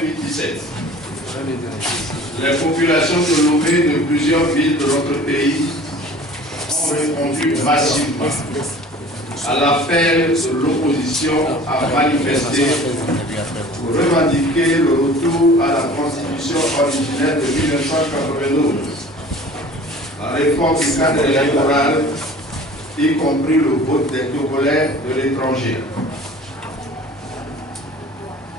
2017. Les populations de Lomé de plusieurs villes de notre pays ont répondu massivement à l'appel de l'opposition à manifester pour revendiquer le retour à la constitution originelle de 1992, la réforme du cadre électoral, y compris le vote des Togolais de l'étranger,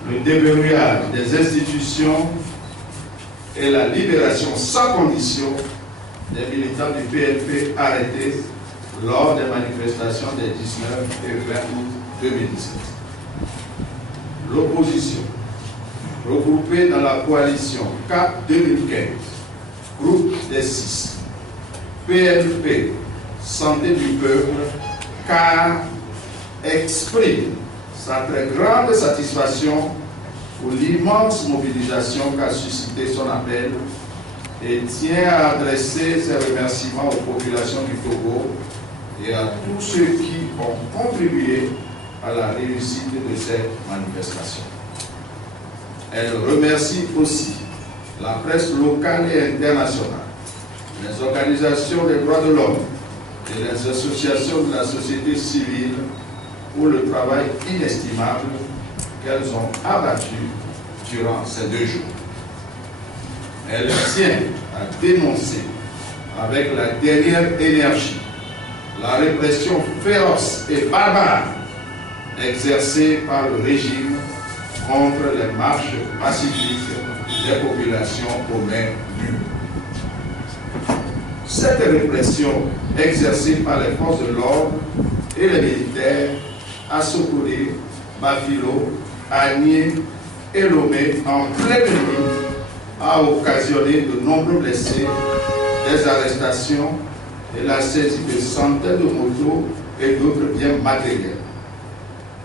le déverrouillage des institutions et la libération sans condition des militants du PLP arrêtés lors des manifestations des 19 et 20 août 2017. L'opposition, regroupée dans la coalition CAP 2015, groupe des 6, PLP, Santé du peuple, car exprime sa très grande satisfaction pour l'immense mobilisation qu'a suscité son appel et tient à adresser ses remerciements aux populations du Togo et à tous ceux qui ont contribué à la réussite de cette manifestation. Elle remercie aussi la presse locale et internationale, les organisations des droits de l'homme et les associations de la société civile pour le travail inestimable qu'elles ont abattu durant ces 2 jours. Elle tient à dénoncer avec la dernière énergie la répression féroce et barbare exercée par le régime contre les marches pacifiques des populations aux mains nues. Cette répression exercée par les forces de l'ordre et les militaires à Sokolé, Bafilo, Agné et Lomé en pleine nuit a occasionné de nombreux blessés, des arrestations et la saisie de centaines de motos et d'autres biens matériels.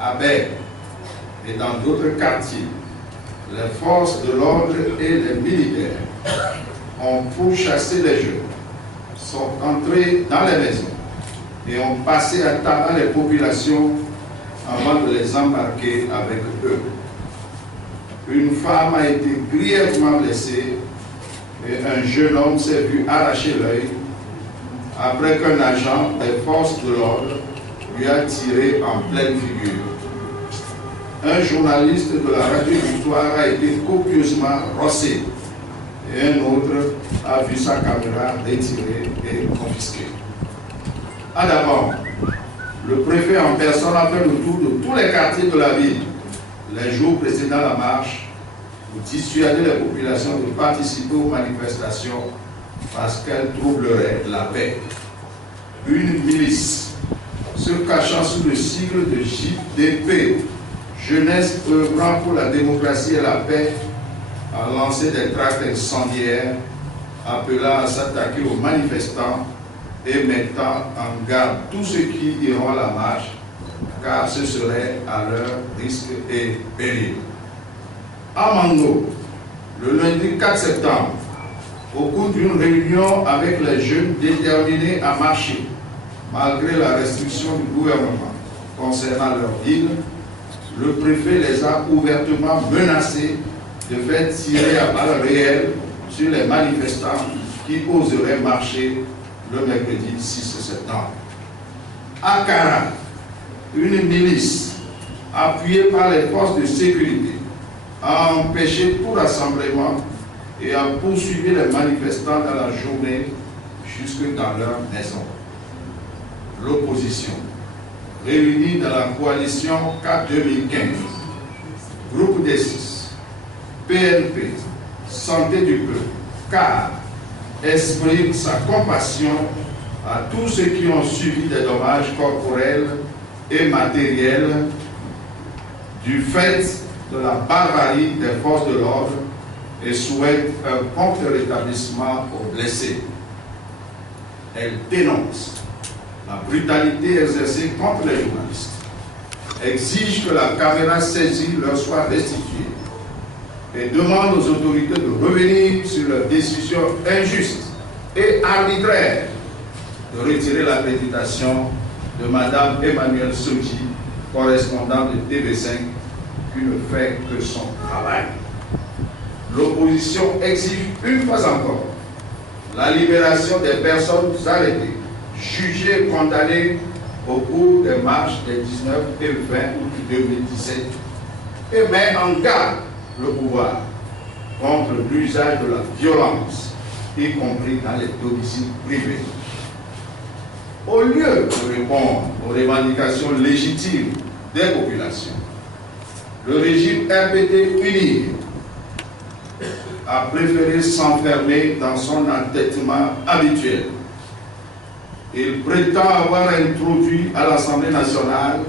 À Bègue et dans d'autres quartiers, les forces de l'ordre et les militaires ont pourchassé les jeunes, sont entrés dans les maisons et ont passé à tabac les populations avant de les embarquer avec eux. Une femme a été grièvement blessée et un jeune homme s'est vu arracher l'œil après qu'un agent des forces de l'ordre lui a tiré en pleine figure. Un journaliste de la radio Victoire a été copieusement rossé et un autre a vu sa caméra retirée et confisquée. À d'abord, le préfet en personne a fait le tour de tous les quartiers de la ville les jours précédant la marche pour dissuader les populations de participer aux manifestations parce qu'elles troubleraient la paix. Une milice se cachant sous le sigle de JDP, Jeunesse œuvrant pour la démocratie et la paix, a lancé des tracts incendiaires appelant à s'attaquer aux manifestants et mettant en garde tous ceux qui iront à la marche, car ce serait à leur risque et péril. À Mango, le lundi 4 septembre, au cours d'une réunion avec les jeunes déterminés à marcher, malgré la restriction du gouvernement concernant leur ville, le préfet les a ouvertement menacés de faire tirer à balles réelles sur les manifestants qui oseraient marcher le mercredi 6 septembre. À Kara, une milice appuyée par les forces de sécurité a empêché tout rassemblement et a poursuivi les manifestants dans la journée jusque dans leur maison. L'opposition, réunie dans la coalition CAP 2015, groupe des 6, PLP, Santé du peuple, CAR, exprime sa compassion à tous ceux qui ont subi des dommages corporels et matériels du fait de la barbarie des forces de l'ordre et souhaite un prompt rétablissement aux blessés. Elle dénonce la brutalité exercée contre les journalistes, exige que la caméra saisie leur soit restituée et demande aux autorités de revenir sur leur décision injuste et arbitraire de retirer l'accréditation de Mme Emmanuelle Soji, correspondante de TV5, qui ne fait que son travail. l'opposition exige une fois encore la libération des personnes arrêtées, jugées et condamnées au cours des marches des 19 et 20 août 2017 et met en garde le pouvoir contre l'usage de la violence, y compris dans les domiciles privés. Au lieu de répondre aux revendications légitimes des populations, le régime RPT uni a préféré s'enfermer dans son entêtement habituel. Il prétend avoir introduit à l'Assemblée nationale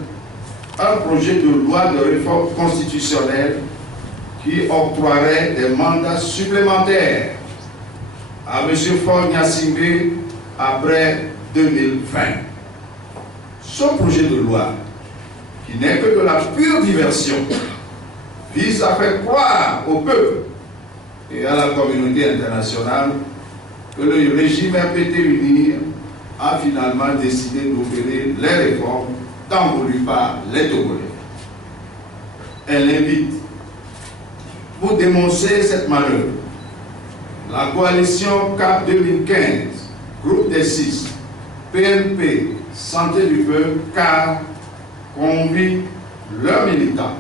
un projet de loi de réforme constitutionnelle qui octroierait des mandats supplémentaires à M. Faure Gnassingbé après 2020. Ce projet de loi, qui n'est que de la pure diversion, vise à faire croire au peuple et à la communauté internationale que le régime RPT uni a finalement décidé d'opérer les réformes tant voulues par les Togolais. Elle invite, pour dénoncer cette manœuvre, la coalition CAP 2015, groupe des 6, PNP, Santé du Peuple, CAR, convie leurs militants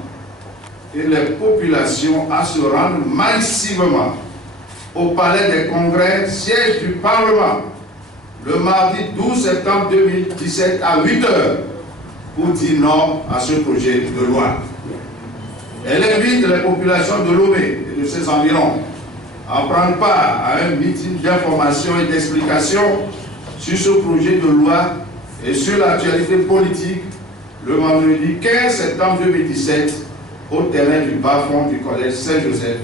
et les populations à se rendre massivement au Palais des Congrès, siège du Parlement, le mardi 12 septembre 2017 à 8 h pour dire non à ce projet de loi. Elle invite les populations de Lomé et de ses environs à prendre part à un meeting d'information et d'explication sur ce projet de loi et sur l'actualité politique le vendredi 15 septembre 2017 au terrain du bas-fond du collège Saint-Joseph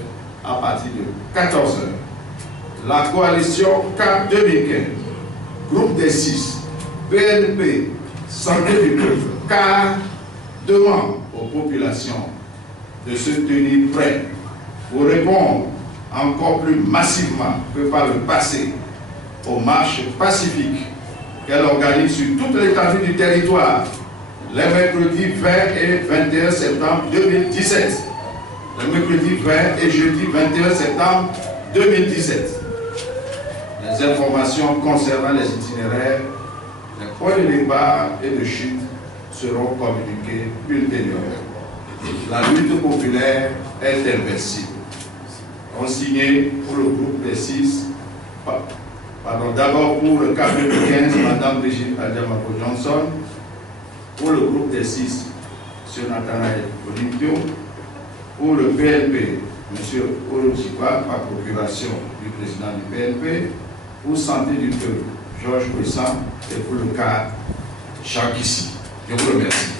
à partir de 14 h. La coalition CAP 2015, groupe des 6, PNP, Santé du Peuple, CAR, demande aux populations de se tenir prêts pour répondre encore plus massivement que par le passé aux marches pacifiques qu'elle organise sur toute l'étendue du territoire les mercredis 20 et 21 septembre 2017. Le mercredi 20 et jeudi 21 septembre 2017. Les informations concernant les itinéraires, les points de départ et de chute seront communiqués ultérieurement. La lutte populaire est invincible. Consigné pour le groupe des 6, d'abord pour le CAP 2015, Mme Brigitte Adjamako Johnson, pour le groupe des 6, M. Nathanaël Olympio, pour le PNP, M. Orochiba, par procuration du président du PNP, pour Santé du Peuple, Georges Brissan, et pour le cas Chakissi. Je vous remercie.